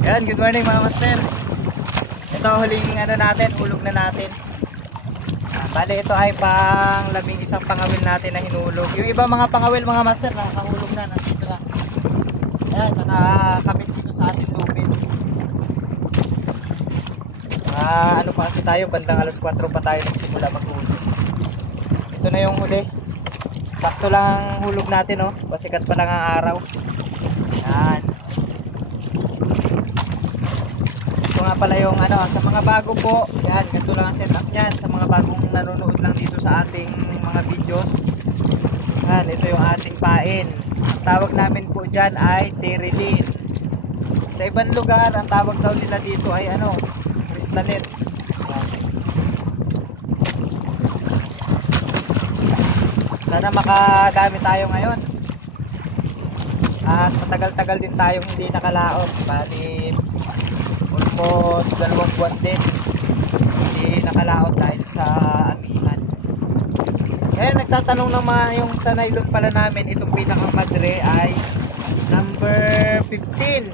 Yan, good morning mga master. Ito huling natin, hulog na natin. Bale ito ay pang 11 pangawil natin na hinulog. Yung iba mga pangawil mga master nakahulog na, nandito na. Ayan, nakakabit dito sa ating lupit. Ano pa kasi tayo, bandang alas 4 pa tayo nagsimula maghulog. Ito na yung huli. Sakto lang hulog natin, oh. Pasikat pa lang ang araw. Yan. Ito nga pala yung sa mga bago po. Yan, ganito lang ang setup niyan. Sa mga bagong nanonood lang dito sa ating mga videos. Yan, ito yung ating pain. Ang tawag namin po dyan ay terilin. Sa ibang lugar, ang tawag daw nila dito ay kristalit. Sana makadami tayo ngayon. At matagal-tagal din tayong hindi nakalaot. Bali almost 2 buwan din hindi nakalaot dahil sa amihan. Kaya nagtatanong naman yung sa nylon pala namin, itong pinakamadre ay number 15.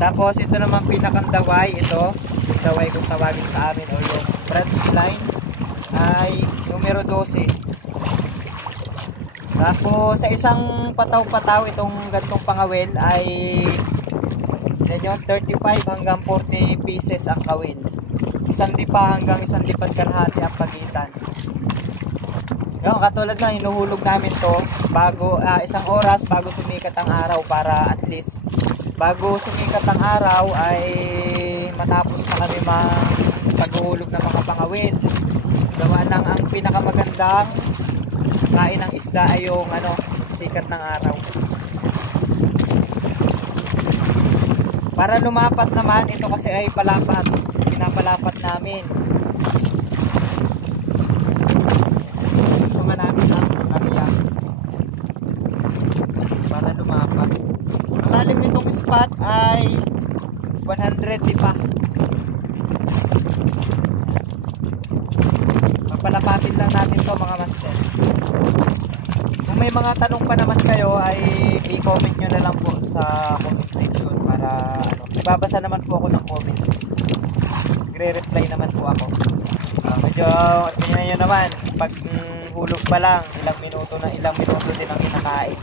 Tapos ito naman pinakang daway, ito yung daway kung tawagin sa amin, o yung branch line ay numero 12. Tapos sa isang pataw-pataw itong gantong pangawil ay 35 hanggang 40 pieces ang kawil. Isang dipa hanggang isang dipat kalahati ang pagitan. Yung katulad na hinuhulog namin to bago isang oras bago sumikat ang araw, para at least bago sumikat ang araw ay matapos na kami paghuhulog ng mga pangawil. Gawa lang ang pinakamagandang kain ng isda ay yung sikat ng araw. Para lumapat naman, ito kasi ay palapat. Pinapalapat namin. Gusto nga namin ang area para lumapat. Ang lalim nitong spot ay 100 dipa. Papalapatin lang natin to mga master. Kung may mga tanong pa naman kayo ay i-comment nyo na lang po sa comment section para ibabasa naman po ako ng comments. Nagre-reply naman po ako. Medyo tingnan nyo naman, pag hulog pa lang, ilang minuto din ang kinakain.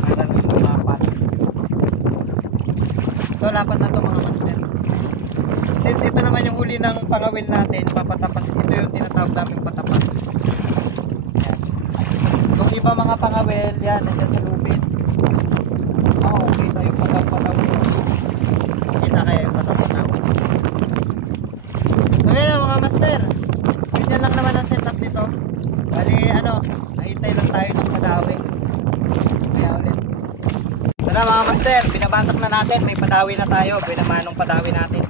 Para rin lumapat. Ito, lapat na to mga master. Since ito naman yung huli ng pangawil natin, papatapat. Ito yung tinatawag namin patapat. Yan. Kung iba mga pangawil, yan, nandiyan sa lupit. Okay na yung pataw-pataw nyo. Kita kaya yung pataw-pataw. So yun mga master, ganyan lang naman ang setup nito. Bali nahintay lang tayo ng padawi. Kaya ulit. Ito na mga master, binabatak na natin. May padawi na tayo, binamanong padawi natin.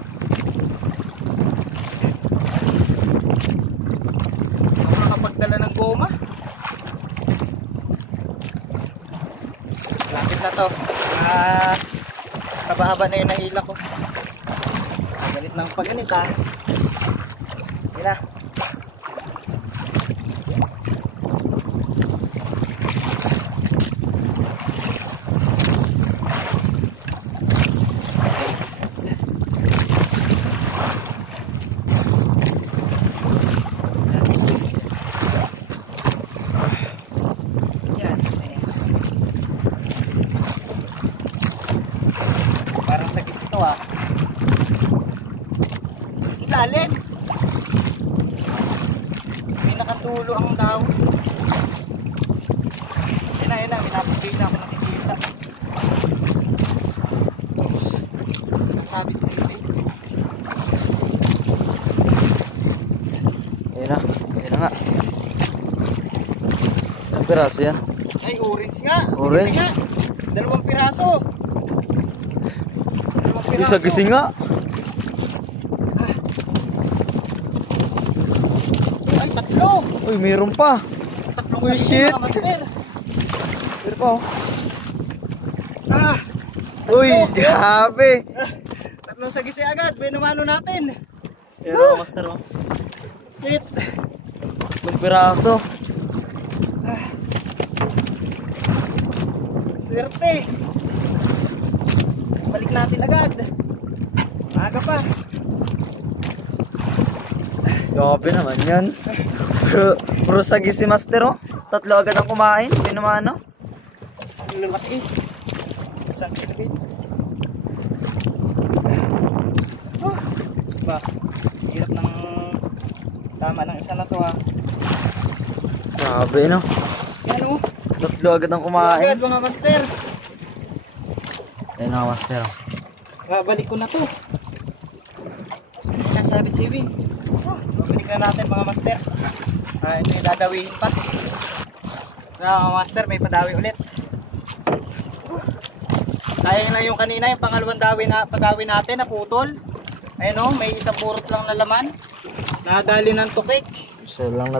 Makakapagdala ng goma. Lapit na to. Kabahaba na yun ang hila ko. Galit lang pag ganit ha. Yun na. Ilalim. May nakadulo ang daw. Yun na, minapagay na ako nakikita. Oops. Sabit sa ito. Yun na nga. Ilang piraso yan? Ay, orange nga. Orange? Nga. 2 piraso. 2 piraso. Isa-gising nga. Uy, meron pa. Uy, shit. Meron pa. Uy, grabe. Tatlong sagisi agad. Binumano natin. Meron pa, master. Hit. 2 piraso. So Swerte. Balik natin agad. Maaga pa. Grabe naman yan. Puro sagi si Master oh. Tatlo agad ang kumain. Hindi naman ano. Ang lalaki. Isang kilabit. Oh. Ba, hirap ng tama ng isa na to ha. Grabe no. Yan o. Tatlo agad ang kumain. Agad mga master. Ayun mga Master. Babalik ko na to. Nasabit sa ibig. Oh, babalik na natin mga master. Ito yung dadawihin pa. Mga master, may padawi ulit. Sayang lang yung kanina, yung pangalawang padawi natin na putol. Ayun o, may isang purot lang na laman. Nadali ng tukik. Isa lang,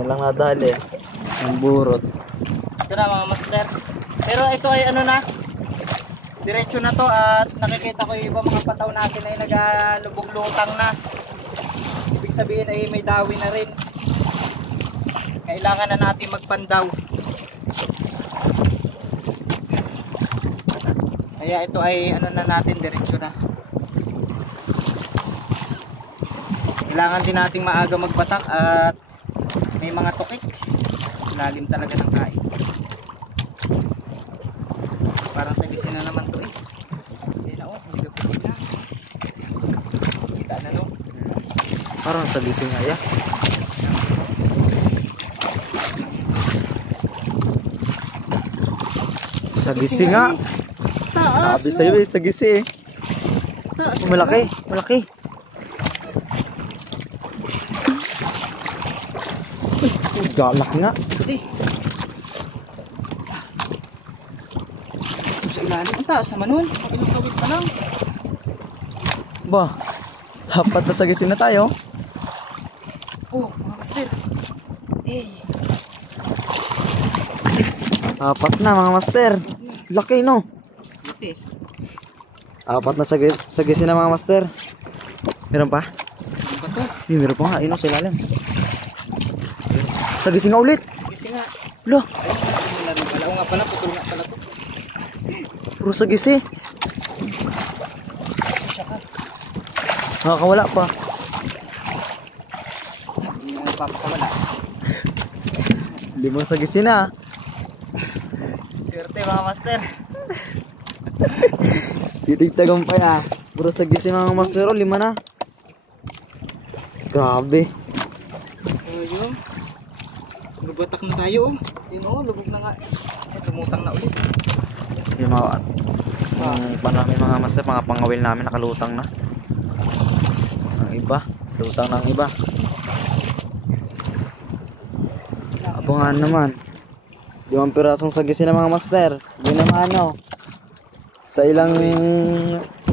yan lang nadali. Ang burot. Ito na mga master. Pero ito ay ano na, diretso na to at nakikita ko yung ibang mga pataw natin ay nagalubog-lutang na. Ibig sabihin ay may dawi na rin. Kailangan na natin magpandaw. Kaya ito ay ano na natin, diretso na. Kailangan din nating maaga magbatak at may mga tukik. Lalim talaga ng kain. Parang sa gisin na naman to eh. Hindi na oh, hindi ka na. Kita na no. Parang sa gising nga ya. Sa gising nga. Taas Sabi sa'yo eh, sa gising. Taas Malaki, malaki. Galak nga. Eh. Sa ilalim. Ang taas naman nun. Ang ilang kawit pa lang. Ba, hapat na sa gising na tayo. Oh, mga master. Eh. Apat na mga Master. Laki no. Buti. Apat na sa gising na mga Master. Meron pa? Ano ba to? Meron pa nga. Ayun o, sa ilalim. Sa gising nga ulit. Kasi nga. Lo, Ayun na rin pala. O nga pala. Putol nga pala to. puro sa gising. Siya ka. Nakakawala pa. Hindi na napapakawala. Limang sa gising na. Swerte mga master. Titigtagan pa ya. Puro sa gising mga Master. O, 5 na. Grabe. So yun. Lubatak na tayo oh. Yun oh, lubog na nga. Lumutang na ulit. Yung mga panami mga Master, mga pangawil namin nakalutang na. Ang iba, lutang ng iba. Abangan naman. 5 pirasong sagisi na mga Master. Hindi naman ano. Sa ilang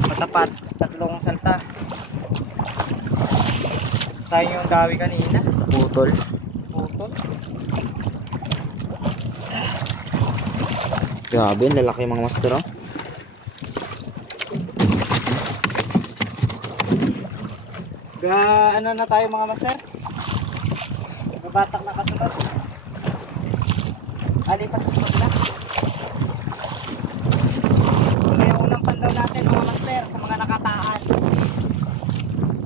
Matapat. 3 salta. Sayang yung dawi kanina. putol. Putol. Grabe, ang lalaki mga Master oh. Ano na tayo mga master? Babatak na kasunod. Alipat sa kabila. Ito yung unang pandaw natin mga master sa mga nakataan.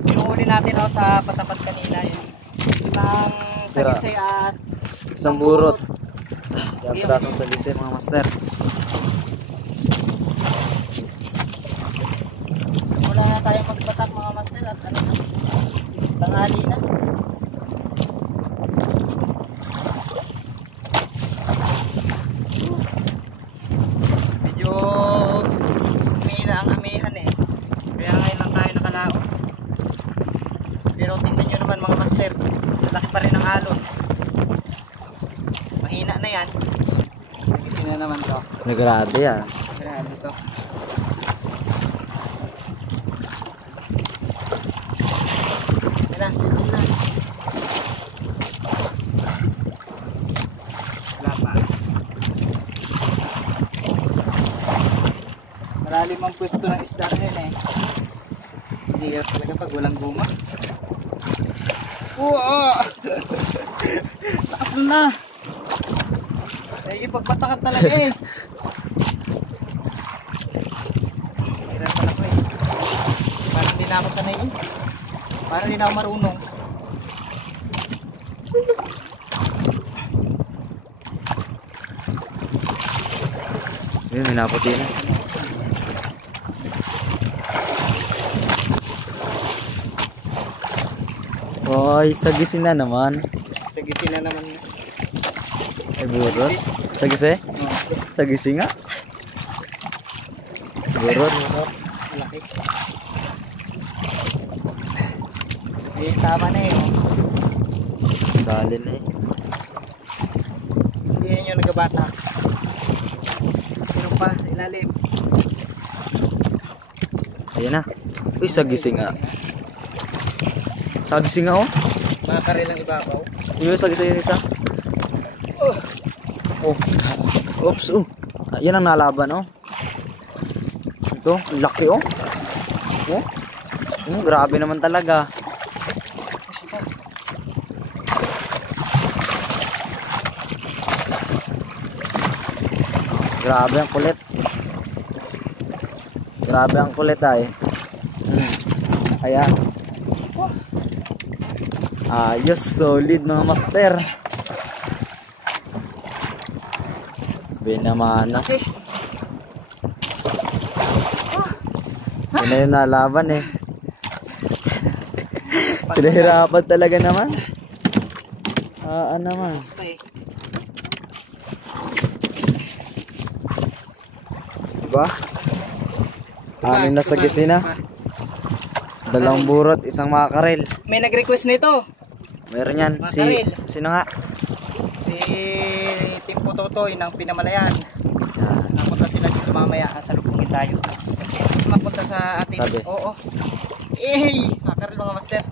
Pinuhuli natin sa patapat kanina yun. Ibang sagisay at Isang burot. Yan pirasong sagisi mga Master. wala na tayong magbatak mga master at ano na. Tanghali na. Medyo umina ang amihan eh. Kaya ngayon lang tayo nakalaot. Pero tingnan nyo naman mga master. Malaki pa rin ang alon. Mahina na yan. Sige na naman to. Nagrado yan. Grabe to. Sunod na. Wala pa. Malalim ang pwesto ng isda ngayon eh. Hindi hirap talaga pag walang guma. Lakas na. Sige, pagpatakan talaga eh. Hirap pala ko eh. Parang hindi na ako sanay eh. Parang hindi na ako marunong. Yun, minaputi na. Oy, sagisin na naman. Sagisin na naman. Ay, burot. Sagisi? Oh, Sagisi nga. Burot. laki. Eh, tama na eh. Oh. Dali na eh. Hindi na yung nagabata. Pero pa, ilalim. Ayan na. Uy, sagisi nga. Sagisi nga oh. Mga karilang ibabaw. Yung sagisi yung isa. Oh. Oops, oh. Yan ang nalaban oh. Ito, laki oh. Oh. Grabe naman talaga. Grabe ang kulit. Grabe ang kulit ay. Ayan. Ayos, solid mga master. Binamana. Yun na yung nalaban eh. Pinahirapan talaga naman. Ano naman. Diba? Anim na sagisi na. 2 burot, 1 makarel. May nag-request nito. Meron yan. Makarel. Sino nga? Si Timpo Totoy ng Pinamalayan. Yan. Napunta sila dito mamaya. Salubungin tayo. Mapunta sa ating... Sabi. Oo. Eh, makarel mga master.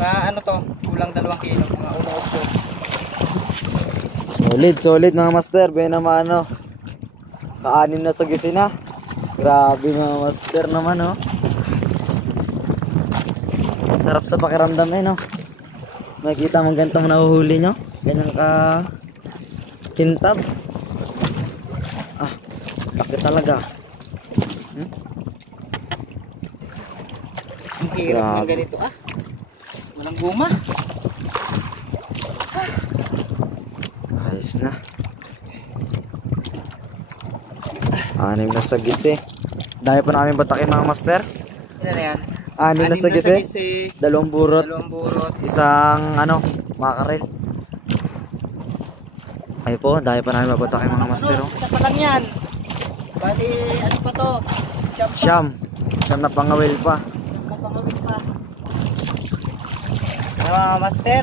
Ano to? Kulang 2 kilo. Mga ulo-ulo to. Solid mga master. Binamano. Kaanim na sagisi na. Grabe mga master naman oh. Sarap sa pakiramdam eh no. Makikita mo ganito mo nahuhuli nyo. Ganyan ka kintab. Laki talaga. Ang hirap ng ganito walang guma. Ayos na. 6 na sagisi. Dahil pa namin batakin mga master. Ilan na yan? 6 na sagisi. 2 burot. 2 burot. 1 makarel. Ay po, dahil pa namin babatakin mga master oh. Isa pa lang yan. Bali, ano pa to? Siyam na pangawil pa. Mga master,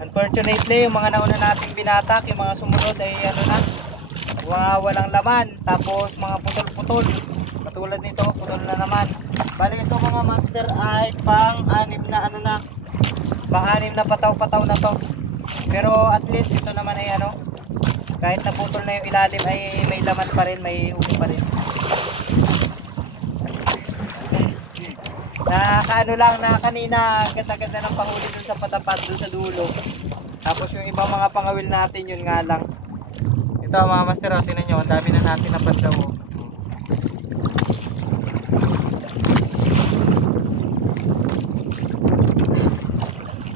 unfortunately yung mga nauna nating binatak, yung mga sumunod ay ano na, walang laman, tapos mga putol-putol. Katulad nito, putol na naman. Bali ito mga master ay pang-anim na pang-anim na pataw-pataw na to. Pero at least ito naman ay kahit naputol na yung ilalim ay may laman pa rin, may huli pa rin. Lang na kanina, ganda-ganda ng panghuli dun sa patapat dun sa dulo. Tapos yung ibang mga pangawil natin, yun nga lang. Ito mga master, tingnan nyo, ang dami na natin na pandaw.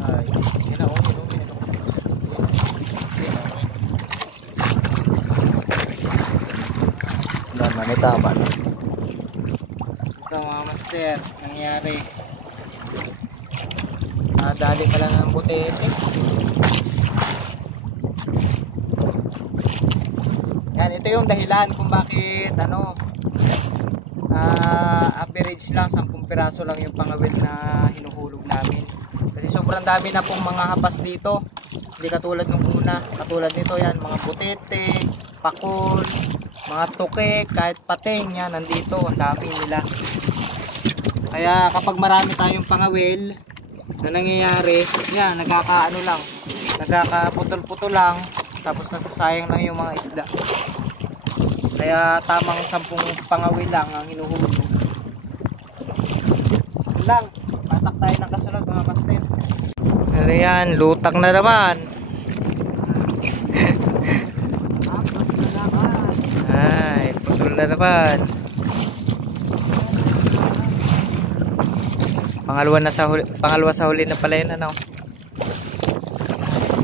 Ay, yun na, May tama no? Ito mga master, nangyari. Dali pala ng butete. Yan, ito yung dahilan kung bakit average lang 10 piraso lang yung pangawil na hinuhulog namin. Kasi sobrang dami na pong mga hapas dito. Hindi katulad nung una. Katulad nito yan, mga butete, pakol, mga tukek, kahit pating yan, nandito. Ang dami nila. Kaya kapag marami tayong pangawil na nangyayari, yan, nagkakaputol-putol lang, tapos nasasayang lang yung mga isda. Kaya tamang 10 pangawil lang ang hinuhulog. Lang, patak tayo ng kasunod mga master. Ano yan, lutang na naman. na naman. Pangalawa sa huli na pala yun, ano.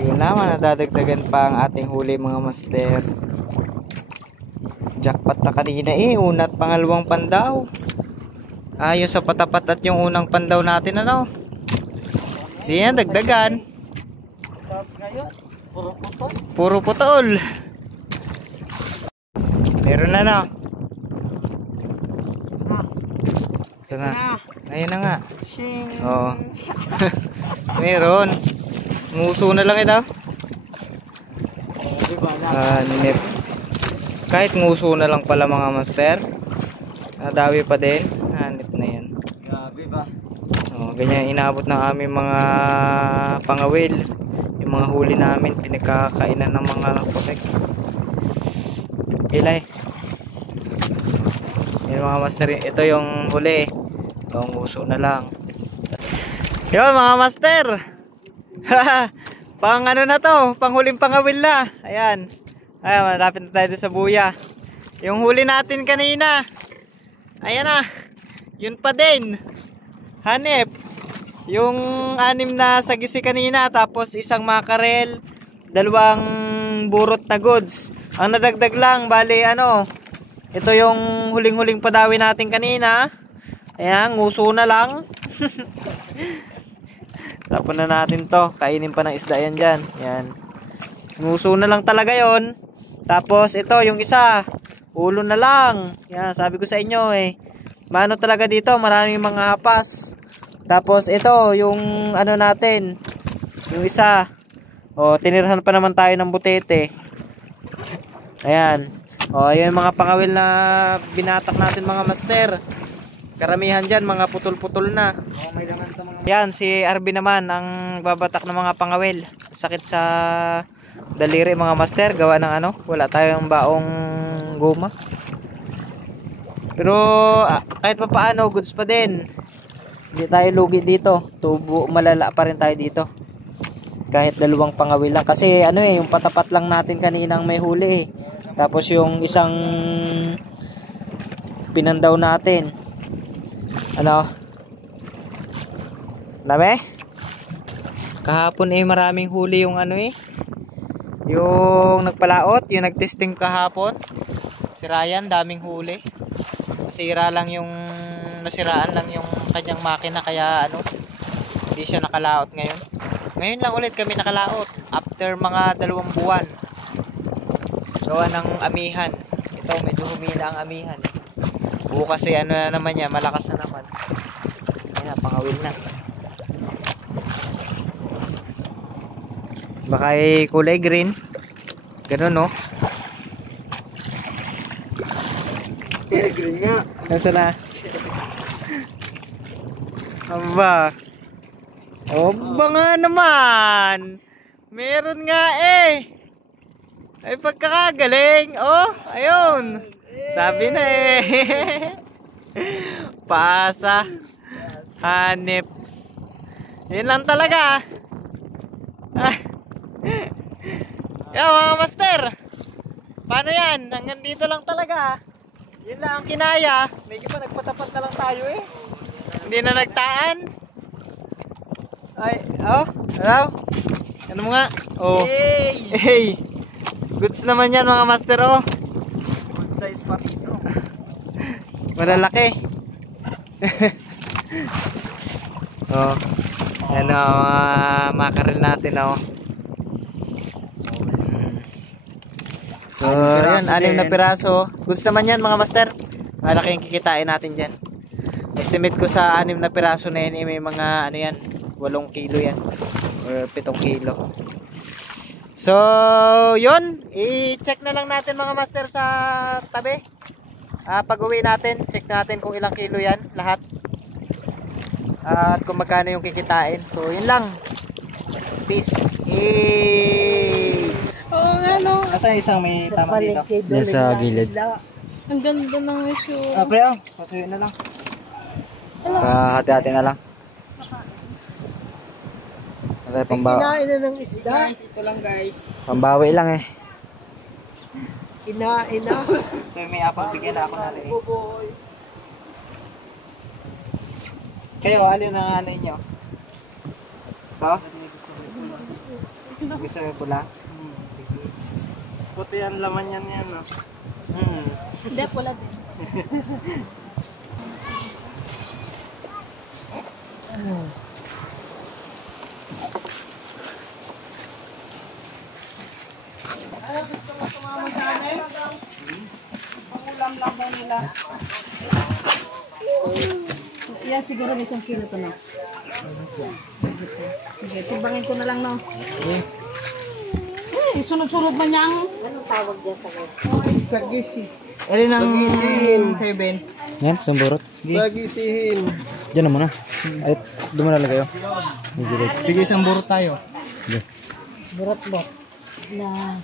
Yun naman, nadadagdagan pa ang ating huli mga master. Jackpot na kanina unat pangalawang pandaw. Yung sa patapat at yung unang pandaw natin, ano. Hindi yan, dagdagan. Tapos ngayon, puro putol. Puro putol. Meron na, no. Sana. Ayun na nga. Shing. Oo. Meron. Nguso na lang ito. Diba na? Nip. Kahit nguso na lang pala mga master. Nadawi pa din. Hanip na yan. Grabe ba? Ganyan inabot ng aming mga pangawil. Yung mga huli namin. Pinagkakainan ng mga putek. Ilay. Yung mga master. Ito yung huli. Ito ang nguso na lang. Yun mga master. Pang ano na to, pang huling pangawil na. Ayan. Ayan, malapit na tayo sa buya. Yung huli natin kanina. Ayan na. Yun pa din. Hanep. Yung 6 na sagisi kanina, tapos isang makarel, 2 burot na goods. Ang nadagdag lang, bali ano, ito yung huling-huling padawi natin kanina. Ayan, nguso na lang. Tapon na natin to. Kainin pa ng isda yan dyan. Yan. Nguso na lang talaga yon. Tapos ito yung isa. Ulo na lang. Yan. Sabi ko sa inyo Mano talaga dito. Maraming mga hapas. Tapos ito yung ano natin. Yung isa. Tinirhan pa naman tayo ng butete. Ayan. Yung mga pangawil na binatak natin mga master. Karamihan dyan, mga putol-putol na. May laman sa mga... Yan, si RB naman ang babatak ng mga pangawil. Sakit sa daliri mga master. Gawa ng ano, wala tayong baong goma. Pero kahit pa paano, goods pa din. Hindi tayo lugi dito. Tubo, malala pa rin tayo dito. Kahit 2 pangawil lang. Kasi ano yung patapat lang natin kaninang may huli Tapos yung isang pinandaw natin. Ano? Dami? Kahapon maraming huli yung ano yung nagpalaot, yung nagtesting kahapon. Si Ryan, daming huli. Nasiraan lang yung kanyang makina kaya ano, hindi siya nakalaot ngayon. Ngayon lang ulit kami nakalaot after mga 2 buwan. Gawa ng amihan. Ito medyo humina ang amihan. Bukas ano na naman niya, malakas na naman. Ayan, pangawil na. Baka kulay green. Ganun no. Green nga. Nasa na? Aba. Oba nga naman. Meron nga Ay pagkakagaling. Ayun. Sabi na Pasa. Hanip. Yun lang talaga. Yan mga master. Paano yan? Hanggang dito lang talaga. Yun lang ang kinaya. Medyo pa nagpatapat na lang tayo Hindi na nagtaan. Hello? Ano mo nga? Hey! Goods naman yan mga master Good size patito. Malalaki. Yan makarel natin So yan, 6 na piraso. Goods naman yan mga master. Malaki yung kikitain natin dyan. Estimate ko sa 6 na piraso na yan may mga 8 kilo yan or 7 kilo. So yun, i-check na lang natin mga master sa tabi. Pag uwi natin, check natin kung ilang kilo yan lahat at kung magkano yung kikitain. So yun lang. Peace. Oo nga no. Asa isang may tama dito? Nasa gilid. Ang ganda ng issue. Pre, pasuyo na lang. Hati-hati na lang. Kinain na ng isda. Guys, ito lang guys. Pambawi lang Kinain na. So may apang bigyan na ako na rin. Kayo, alin ang ano inyo? Ito? Gusto nyo pula? Puti ang laman yan, no? Hindi, pula din. Yan siguro may isang kilo to, no? Sige, timbangin ko na lang, no? Eh, sunod-sunod man niyang. Anong tawag dyan sa mga? Sagisi. Alin ang Sagisin. 7? Yan, samburot. Sagisihin. Diyan naman na. Ay, dumanala kayo. Bigay isang burot tayo. Sige. Burot-bot. Na